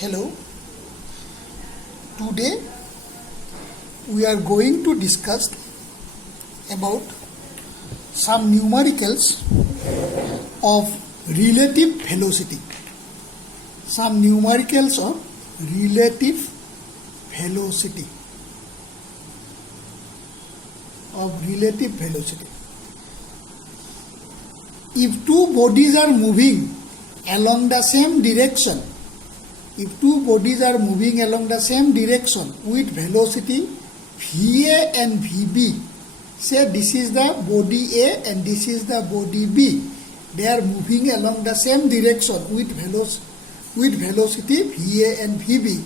Hello. Today we are going to discuss about some numericals of relative velocity. Some numericals of relative velocity. If two bodies are moving along the same direction, with velocity Va and Vb, say this is the body A and this is the body B, they are moving along the same direction with velocity Va and Vb,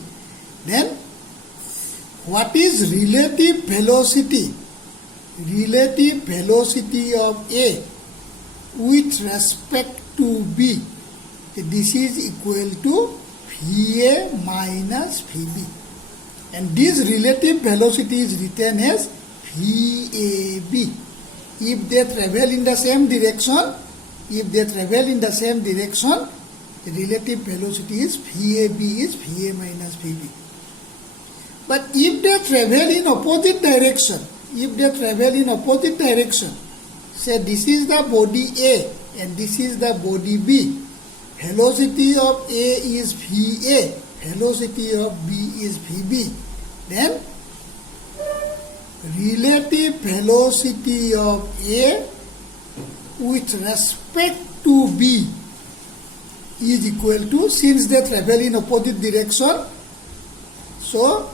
then what is relative velocity? Relative velocity of A with respect to B, this is equal to Va minus Vb, and this relative velocity is written as Vab. If they travel in the same direction, the relative velocity is Vab is Va minus Vb. But if they travel in opposite direction, say this is the body A and this is the body B, velocity of A is Va, velocity of B is Vb, then relative velocity of A with respect to B is equal to, since they travel in opposite direction, so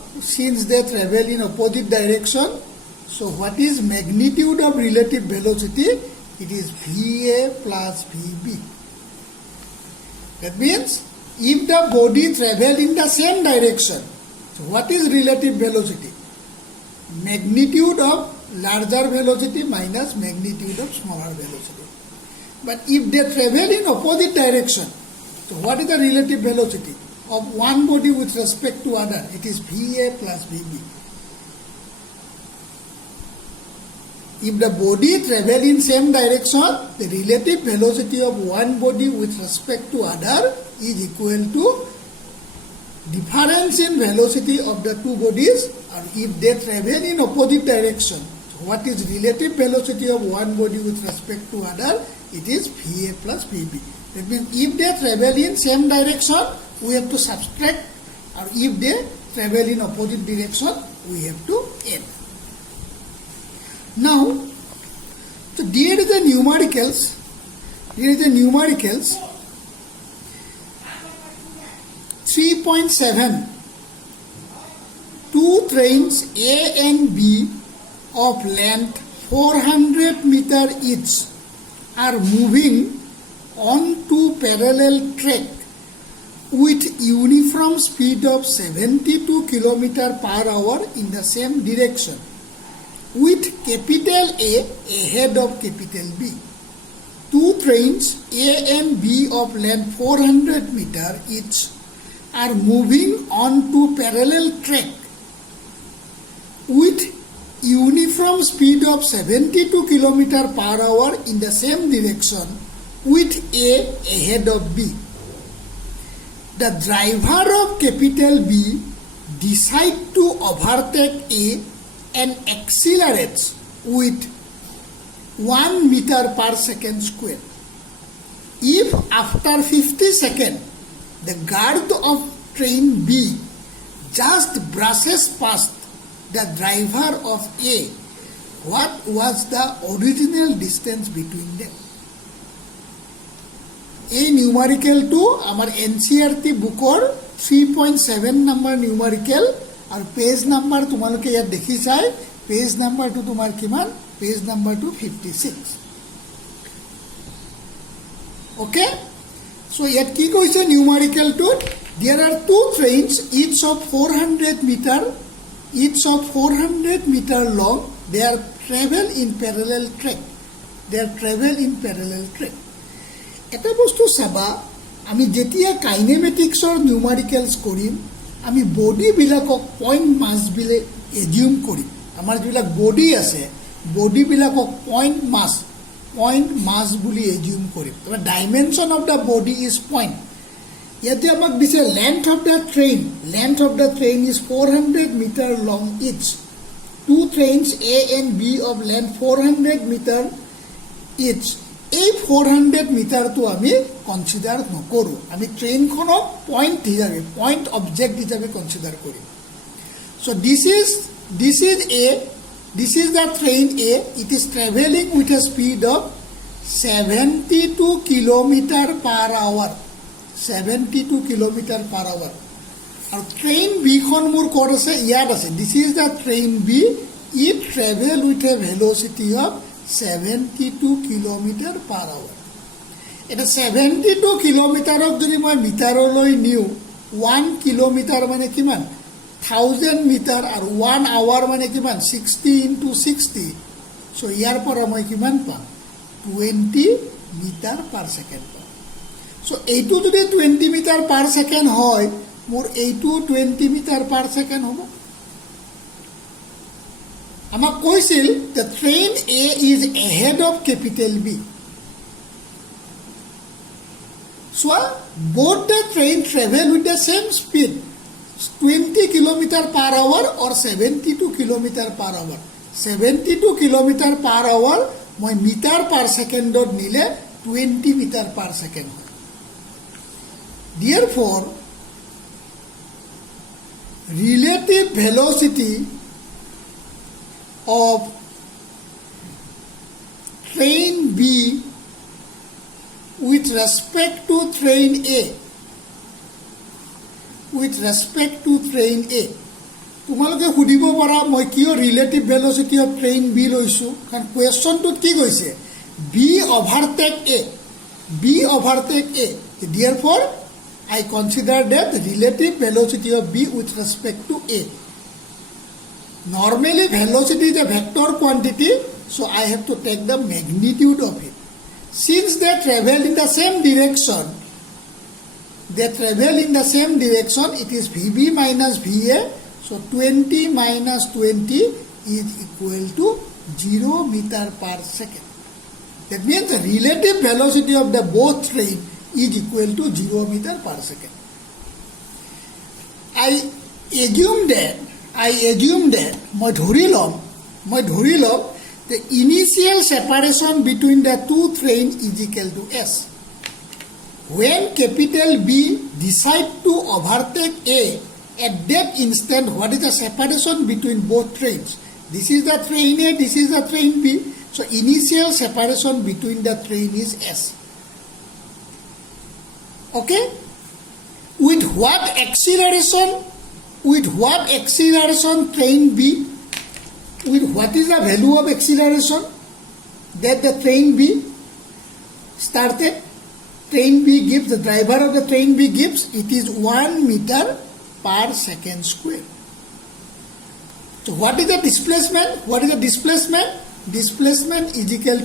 what is magnitude of relative velocity? It is Va plus Vb. That means if the body travel in the same direction, so what is relative velocity? Magnitude of larger velocity minus magnitude of smaller velocity. But if they travel in opposite direction, so what is the relative velocity of one body with respect to other? It is Va plus Vb. If the body travel in same direction, the relative velocity of one body with respect to other is equal to difference in velocity of the two bodies. And if they travel in opposite direction, so what is relative velocity of one body with respect to other? It is Va plus Vb. That means if they travel in same direction, we have to subtract, or if they travel in opposite direction, we have to add. Now, so here is the numericals. 3.7. Two trains A and B of length 400 meter each are moving on two parallel track with uniform speed of 72 km per hour in the same direction, with capital A ahead of capital B. Two trains A and B of length 400 meter each are moving on to parallel track with uniform speed of 72 km per hour in the same direction, with A ahead of B. The driver of capital B decides to overtake A and accelerates with 1 meter per second square. If after 50 seconds the guard of train B just brushes past the driver of A, what was the original distance between them? এই নিউমারিকেলটো আমার NCERT বুকৰ 3.7 number numerical, আৰু page number তোমালোকে ইয়াত দেখি চাই, page নাম্বাৰটো তোমাৰ কিমান? পেজ নাম্বাৰটো 56. ওকে, সো ইয়াত কি কৈছে নিউমারিকেলটোত? There are two trains, each of 400 meter long. They are travel in parallel track. এটা বস্তু চাবা, আমি যেতিয়া কাইনেমেটিক্সৰ নিউমাৰিকেলছ কৰিম, আমি বডিবিলাকক পইণ্ট মাছ বুলি এজিউম কৰিম. আমাৰ যিবিলাক বডি আছে, বডিবিলাকক পইণ্ট মাছ বুলি এজিউম কৰিম. Dimension of the body is point, ইয়াতে আমাক দিছে length of the train is 400 meter long each. Two trains A and B of length 400 meter each. এই 400 মিটাৰটো আমি কনসিডাৰ নকৰোঁ, আমি ট্ৰেইনখনক পইণ্ট অবজেক্ট হিচাপে consider Karim. So this is the train A. It is traveling with a speed of 72 kilometer per hour. 72 kilometer per hour. আৰু train বিখন মোৰ ক'ত আছে? ইয়াত আছে. This is the train B. It travel with a velocity of 72 kilometer per hour. এটা 72 কিলোমিটাৰক যদি মই মিটাৰলৈ নিওঁ, 1 কিলোমিটাৰ মানে কিমান? 1000 মিটাৰ, আৰু 1 আৱাৰ মানে কিমান? 60 into 60. চ' ইয়াৰ পৰা মই কিমান পাম? 20 মিটাৰ পাৰ ছেকেণ্ড পাম. চ' এইটো যদি 20 মিটাৰ পাৰ ছেকেণ্ড হয়, মোৰ এইটো 20 মিটাৰ পাৰ ছেকেণ্ড হ'ব. আমাক কৈছিল the train A is ahead of capital B. So both the train travel with the same speed, 20 kilometer per hour or 72 kilometer per hour. 72 kilometer per hour মই metre per ছেকেণ্ডত নিলে 20 metre per second হয়. Therefore, relative velocity of train B with respect to train A. তোমালোকে সুধিব পাৰা মই কিয় relative velocity of train B লৈছোঁ, কাৰণ কুৱেশ্যনটোত কি কৈছে? B overtake A. Therefore, I consider that relative velocity of B with respect to A. Normally, velocity is a vector quantity, so I have to take the magnitude of it. Since they travel in the same direction, it is VB minus VA, so 20 minus 20 is equal to 0 meter per second. That means the relative velocity of the both train is equal to 0 meter per second. I assume that মই ধৰি ল'ম the initial separation between the two trains is equal to S. When capital B decide to overtake A, at that instant, what is the separation between both trains? This is the train A, this is the train B. So initial separation between the train is S. Okay? With what acceleration train B? With what is the value of acceleration that the train B started? Train B gives, the driver of the train B gives, it is 1 meter per second square. So what is the displacement? Displacement is equal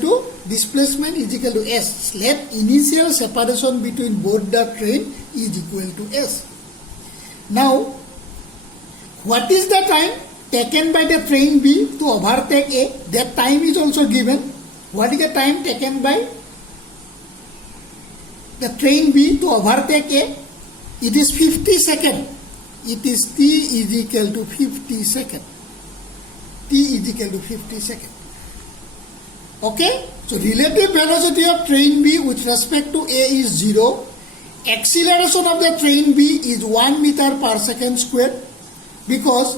to S. Let initial separation between both the train is equal to S. Now, what is the time taken by the train B to overtake A? That time is also given. What is the time taken by the train B to overtake A? It is 50 seconds. It is T is equal to 50 seconds. Okay? So relative velocity of train B with respect to A is 0. Acceleration of the train B is 1 meter per second square, because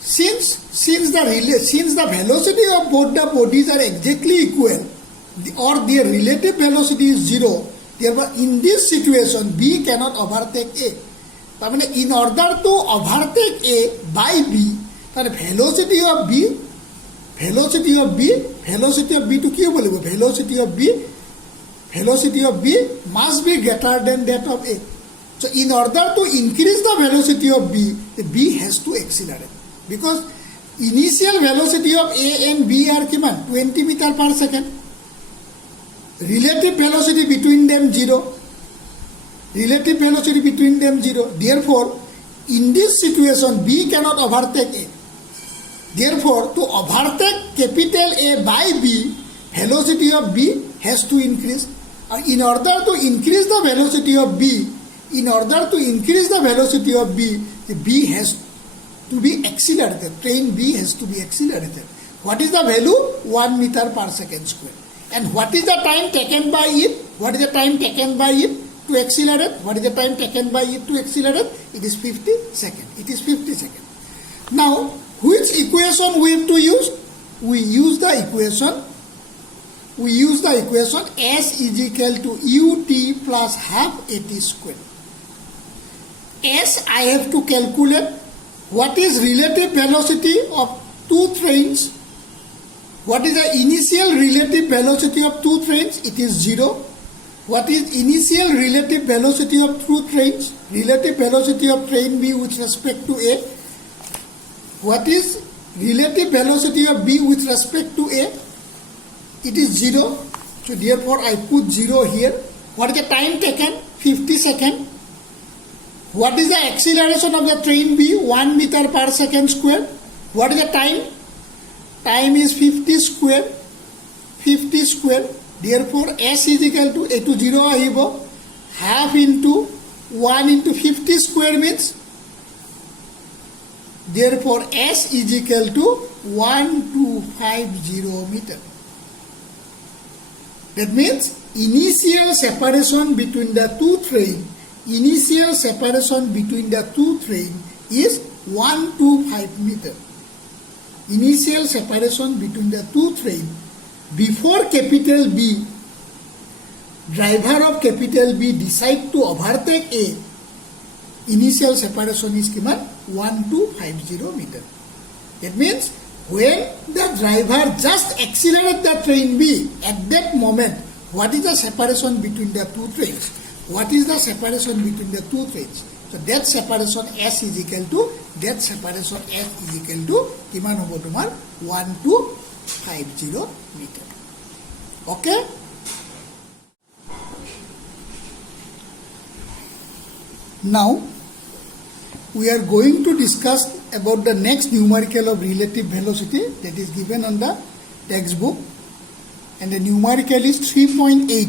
since the velocity of both the bodies are exactly equal, or their relative velocity is 0, therefore in this situation B cannot overtake A. In order to overtake A by B, the velocity of B to কি হ'ব লাগিব? Velocity of B must be greater than that of A. So in order to increase the velocity of B, the B has to accelerate, because initial velocity of A and B are kiman? 20 meter per second. Relative velocity between them 0. Therefore, in this situation, B cannot overtake A. Therefore, to overtake capital A by B, velocity of B has to increase. In order to increase the velocity of B, In order to increase the velocity of B, the B has to be accelerated. Train B has to be accelerated. What is the value? 1 meter per second square. And what is the time taken by it? What is the time taken by it to accelerate? What is the time taken by it to accelerate? It is 50 seconds. It is 50 seconds. Now, which equation we have to use? We use the equation S is equal to ut plus half at square. S, I have to calculate what is relative velocity of two trains. What is the initial relative velocity of two trains? It is 0. What is initial relative velocity of two trains? Relative velocity of train B with respect to A. What is relative velocity of B with respect to A? It is 0. So therefore I put 0 here. What is the time taken? 50 seconds. What is the acceleration of the train B? 1 meter per second square. What is the time? Time is 50 square. 50 square. Therefore S is equal to A to 0 ahibo. Half into 1 into 50 square means. Therefore S is equal to 1250 meter. That means initial separation between the two train is 125 meter. Initial separation between the two train before capital B, driver of capital B decide to overtake A, initial separation is kiman 1250 meter. That means when the driver just accelerate the train B, at that moment, what is the separation between the two trains? What is the separation between the two trains? So that separation S is equal to, kiman hobo tomar 1250 meter. Okay? Now, we are going to discuss about the next numerical of relative velocity that is given on the textbook, and the numerical is 3.8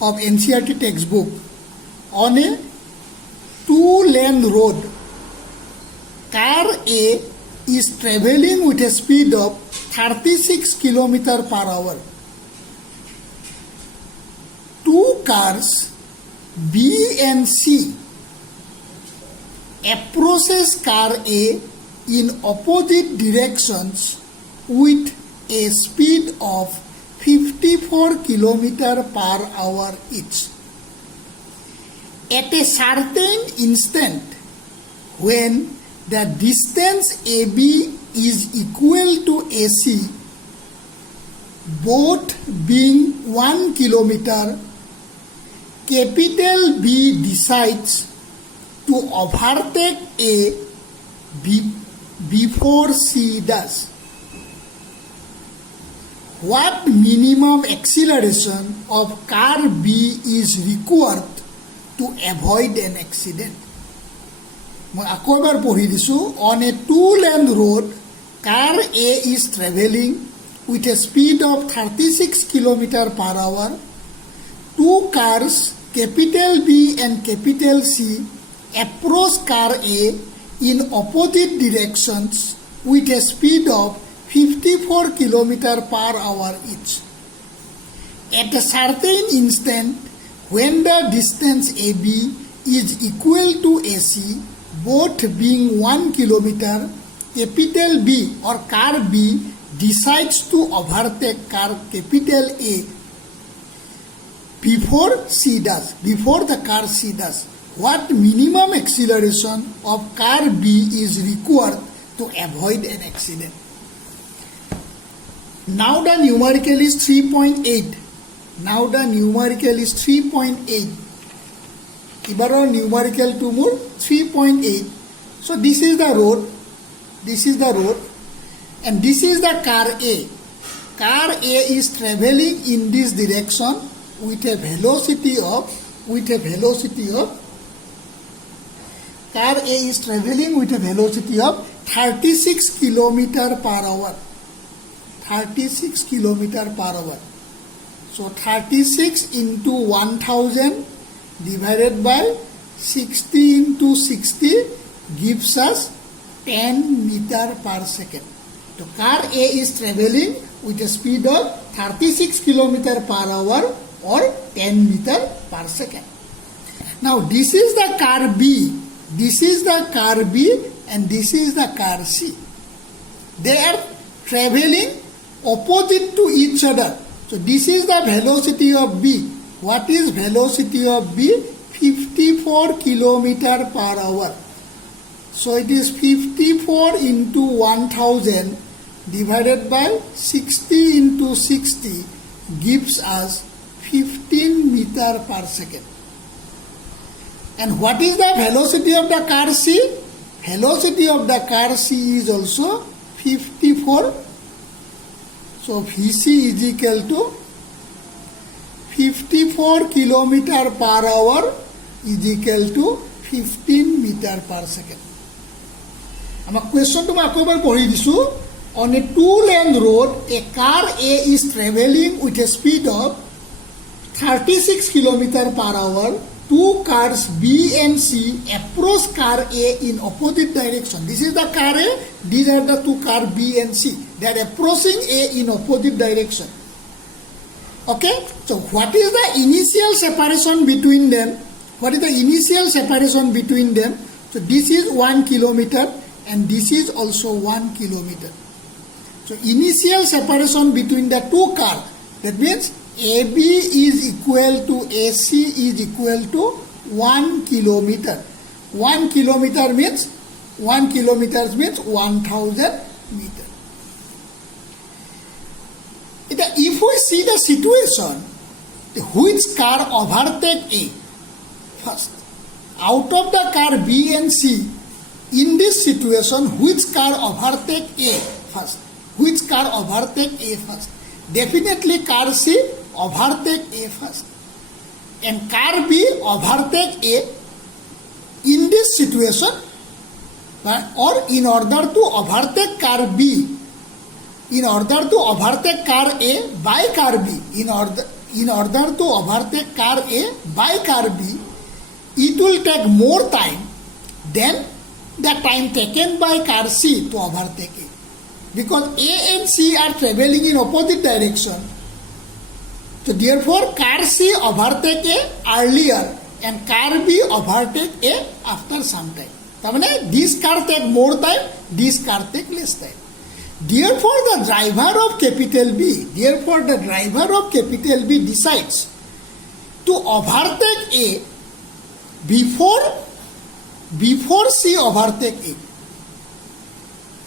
of NCERT textbook. On a two-lane road, car A is traveling with a speed of 36 km per hour. Two cars B and C approaches car A in opposite directions with a speed of 54 km per hour each. At a certain instant, when the distance AB is equal to AC, both being 1 kilometer, capital B decides to overtake A before C does. What minimum acceleration of car B is required to avoid an accident? মই আকৌ এবাৰ পঢ়ি দিছোঁ. On a two-lane road, car A is traveling with a speed of 36 km per hour. Two cars, capital B and capital C, approach car A in opposite directions with a speed of 54 km per hour each. At a certain instant, when the distance AB is equal to AC, both being 1 kilometer, capital B or car B decides to overtake car capital A before the car C does. What minimum acceleration of car B is required to avoid an accident? Now the numerical is 3.8. Ibarar numerical to more 3.8. So this is the road, and this is the car A. Car A is traveling in this direction with a velocity of car A is traveling with a velocity of 36 km per hour. 36 km per hour. So 36 into 1000 divided by 60 into 60 gives us 10 meter per second. So car A is traveling with a speed of 36 kilometer per hour or 10 meter per second. Now this is the car B, this is the car B, and this is the car C. They are traveling opposite to each other. So this is the velocity of B. What is velocity of B? 54 kilometer per hour. So it is 54 into 1000 divided by 60 into 60 gives us 15 meter per second. And what is the velocity of the car C? Velocity of the car C is also 54. So Vc is equal to 54 kilometer per hour is equal to 15 meter per second. Our question to my on a two-lane road, a car A is traveling with a speed of 36 kilometer per hour. Two cars B and C approach car A in opposite direction. This is the car A, these are the two cars B and C. They are approaching A in opposite direction. Okay, so what is the initial separation between them? What is the initial separation between them? So this is 1 kilometer and this is also 1 kilometer. So initial separation between the two cars, that means AB is equal to AC is equal to 1 kilometer. 1 kilometer means 1000 meter. If we see the situation, which car overtake A first? Out of the car B and C, in this situation, which car overtake A first? Which car overtake A first? Definitely car C overtake A first. And car B overtake A in this situation, or in order to overtake car B, in order to overtake car A by car B, in order to overtake car A by car B, it will take more time than the time taken by car C to overtake A. Because A and C are traveling in opposite direction. So therefore car C overtake A earlier and car B overtake A after some time. This car take more time, this car take less time. Therefore the driver of capital B decides to overtake A before C overtake A.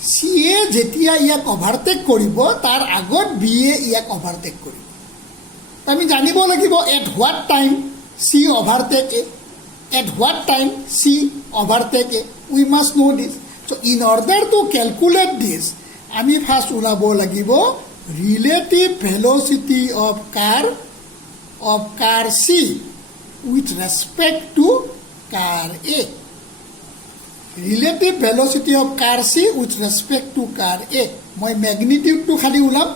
C A যেতিয়া ইয়াক overtake কৰিব তাৰ আগত B A ইয়াক overtake কৰিব। আমি জানিব লাগিব at what time C overtake A, at what time C overtake A. We must know this. So in order to calculate this, আমি ফার্স্ট ওলাব লাগিব relative velocity of car C with respect to car A. Relative velocity of car C with respect to car A. মই ম্যাগনিটিউডটো খালি ওলাম।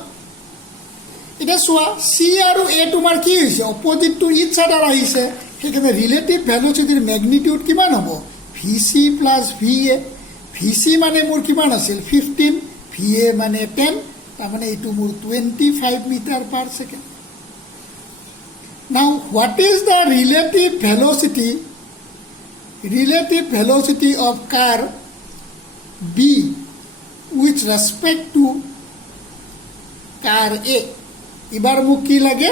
এটা চোৱা C আৰু A তোমাৰ কি হৈছে অপোজিট টু ইচ আদাৰ আহিছে, সেইকাৰণে ৰিলেটিভ ভেলোচিটিৰ ম্যাগনিটিউড কিমান হ'ব VC প্লাছ VA। VC মানে মোৰ কিমান আছিল 15, VA মানে 10, তাৰমানে এইটো মোৰ 25 metre per second. Now what is the relative velocity of car B with respect to car A? এবার মোক কি লাগে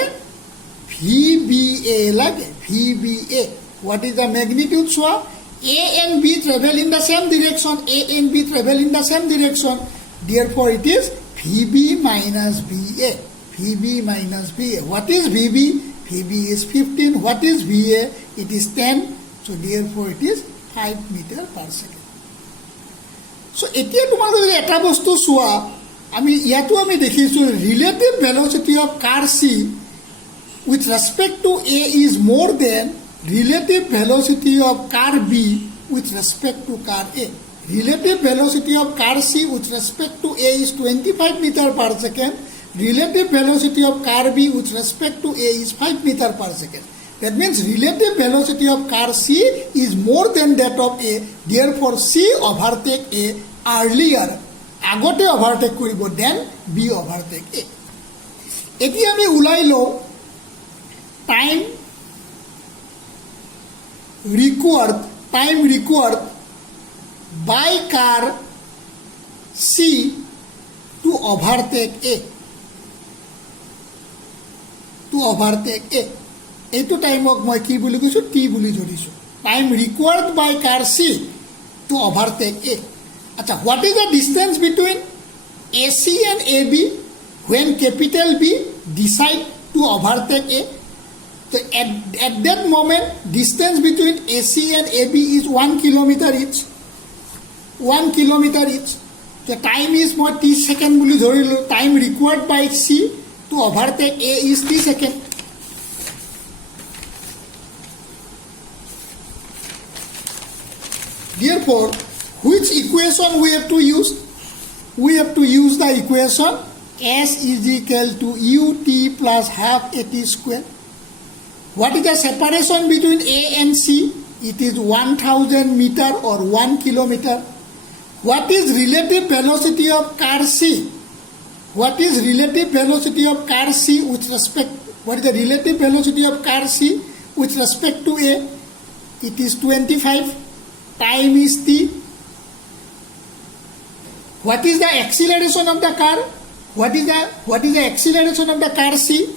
VBA লাগে, VBA. What is the magnitude? So A and B travel in the same direction, A and B travel in the same direction. Therefore it is VB minus BA. VB minus BA. What is VB? VB is 15. What is VA? It is 10. So therefore it is 5 meter per second. So এতিয়া তোমালোকে এটা বস্তু চোৱা, আমি দেখিছোঁ relative velocity of car C with respect to A is more than relative velocity of car B with respect to car A. Relative velocity of car C with respect to A is 25 meter per second, relative velocity of car B with respect to A is 5 meter per second. That means relative velocity of car C is more than that of A. Therefore, C overtake A earlier. আগতে overtake কৰিব then B overtake A. এতিয়া আমি উলাই লওঁ time required by car C to overtake A. এইটো টাইমক মই কি বুলি কৈছোঁ টি বুলি ধৰিছোঁ time required by car C to overtake A আচ্ছা what is the distance between A C and A B when capital B decide to overtake A তো at that moment distance between AC and AB is 1 kilometer each. 1 kilometer each. The time is মই 30 second বুলি ধৰিলোঁ time required by C to overtake A is 30 second. Therefore, which equation we have to use? We have to use the equation S is equal to ut plus half at square. What is the separation between A and C? It is 1000 meter or 1 kilometer. What is relative velocity of car C? What is relative velocity of car C with respect? What is the relative velocity of car C with respect to A? It is 25. Time is t. What is the acceleration of the car? What is the acceleration of the car C?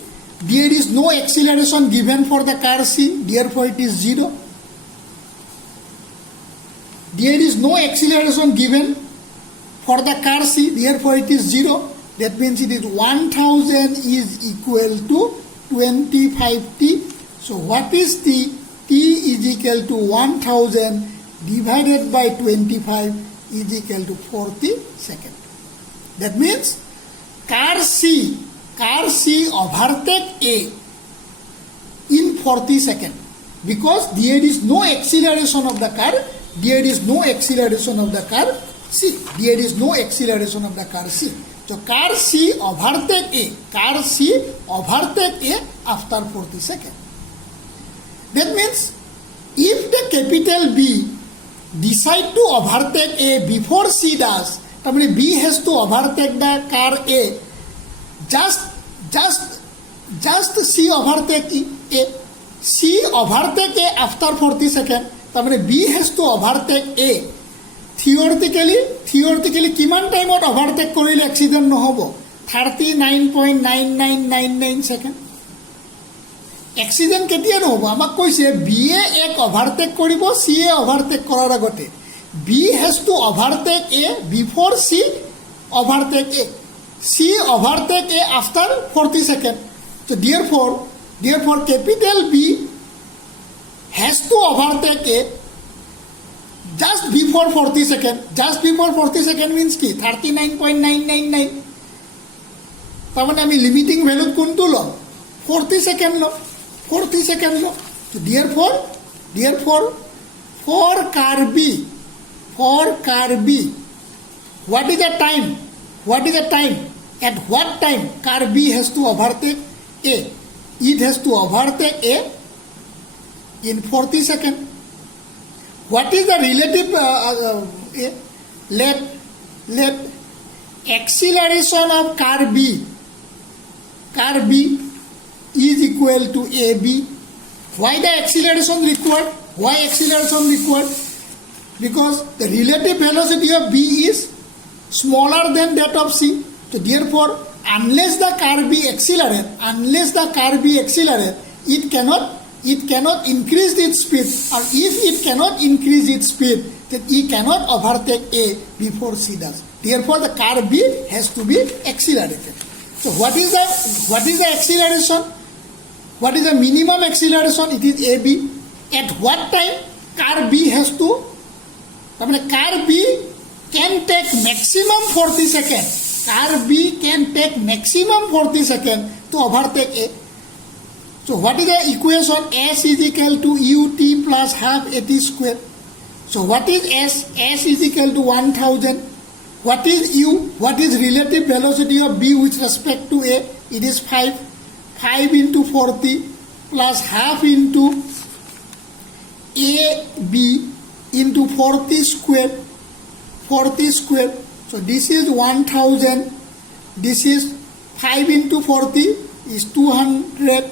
There is no acceleration given for the car C, therefore it is 0. There is no acceleration given for the car C, therefore it is 0. That means it is 1000 is equal to 25t. So what is t? T is equal to 1000 divided by 25 is equal to 40 seconds. That means car C overtake A in 40 seconds because there is no acceleration of the car. There is no acceleration of the car C. There is no acceleration of the car C. So car C overtake A. Car C overtake A after 40 seconds. That means if the capital B decide to overtake A before C does, that means B has to overtake the car A. Just C overtake A. C overtake A after 40 seconds. That means B has to overtake A. Theoretically কিমান টাইমত overtake কৰিলে accident নহ'ব 39.9999 second accident কেতিয়া নহ'ব আমাক কৈছে B A এক overtake কৰিব চি এ অভাৰটেক কৰাৰ আগতে B has to overtake A before C overtake A C overtake A after 40 second so therefore capital B has to overtake A just before 40 seconds. Just before 40 seconds means কি 39.999 তাৰমানে আমি limiting value কোনটো লম 40 second লম 40 second লম so therefore for car B what is the time at what time car B has to overtake A it has to overtake A in 40 seconds. What is the relative let acceleration of car B is equal to AB. Why the acceleration required? Because the relative velocity of B is smaller than that of C. So therefore unless the car B accelerate it cannot increase its speed, or if it cannot increase its speed, then it cannot overtake A before C does. Therefore, the car B has to be accelerated. So, what is the acceleration? What is the minimum acceleration? It is AB. At what time car B has to? I mean, car B can take maximum 40 seconds. Car B can take maximum 40 seconds to overtake A. So what is the equation? S is equal to ut plus half at square. So what is S? S is equal to 1000 What is u? What is relative velocity of b with respect to a? It is 5. 5 into 40 plus half into ab into 40 square. 40 square. So this is 1000. This is 5 into 40 is 200.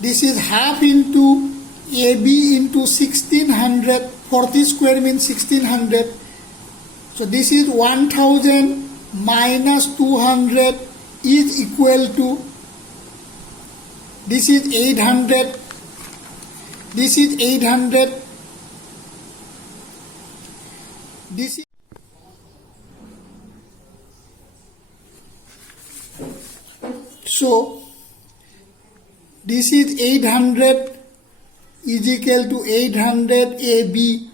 This is half into AB into 1600. 40 square means 1600. So this is 1000 minus 200 is equal to, this is 800. This is 800. This is so this is 800 is equal to 800 AB.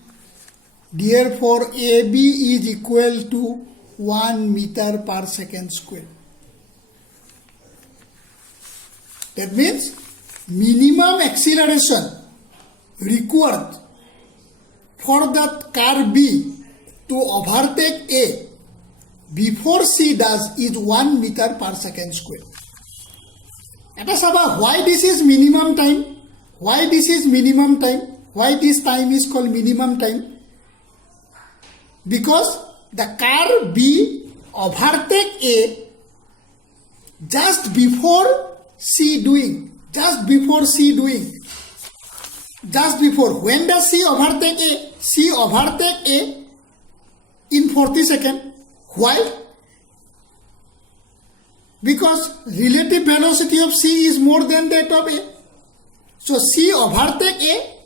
Therefore, AB is equal to 1 meter per second square. That means minimum acceleration required for that car B to overtake A before C does is 1 meter per second square. Eta saba, why this is minimum time? Why this is minimum time? Why this time is called minimum time? Because the car B overtake A just before C doing. Just before C doing. Just before. When does C overtake A? C overtake A in 40 seconds. Why? Because relative velocity of C is more than that of A. So C overtake A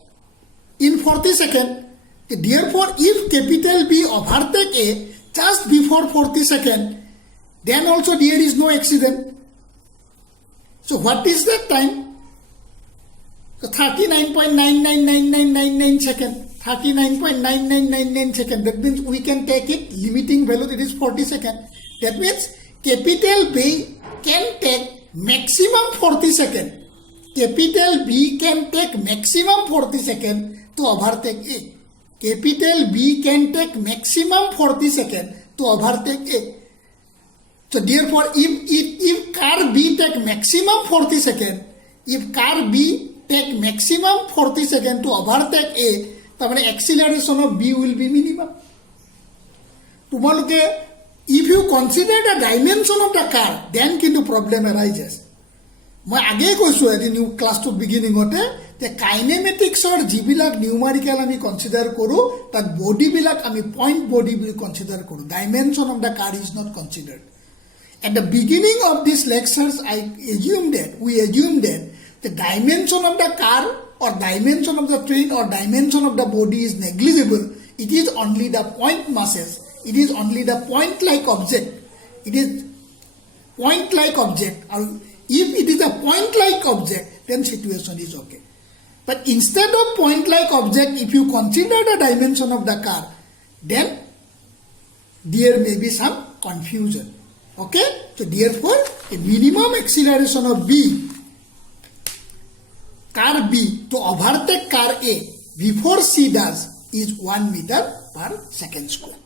in 40 seconds. Therefore, if capital B overtake A just before 40 seconds, then also there is no accident. So what is that time? So 39.999999 seconds. 39.9999 seconds. That means we can take it, limiting value, it is 40 seconds. That means capital B can take maximum 40 seconds. Capital B can take maximum 40 seconds to overtake A. Capital B can take maximum 40 seconds to overtake A. So therefore, if car B take maximum 40 seconds, if car B take maximum 40 seconds to overtake A, then acceleration of B will be minimum. If you consider the dimension of the car, then kintu problem arises. মই আগেই কৈছোঁ এটি new ক্লাছটোৰ বিগিনিঙতে যে কাইনেমেটিক্সৰ যিবিলাক numerical আমি consider কৰোঁ তাত বডিবিলাক আমি পইণ্ট বডি বুলি কনচিডাৰ কৰোঁ. Dimension of the car is not considered. At the beginning of these lectures, we assumed that the dimension of the car or dimension of the train or dimension of the body is negligible. It is only the point masses. It is only the point-like object. It is point-like object. If it is a point-like object, then situation is okay. But instead of point-like object, if you consider the dimension of the car, then there may be some confusion. Okay? So therefore, a minimum acceleration of B, car B to overtake car A before C does is 1 meter per second square.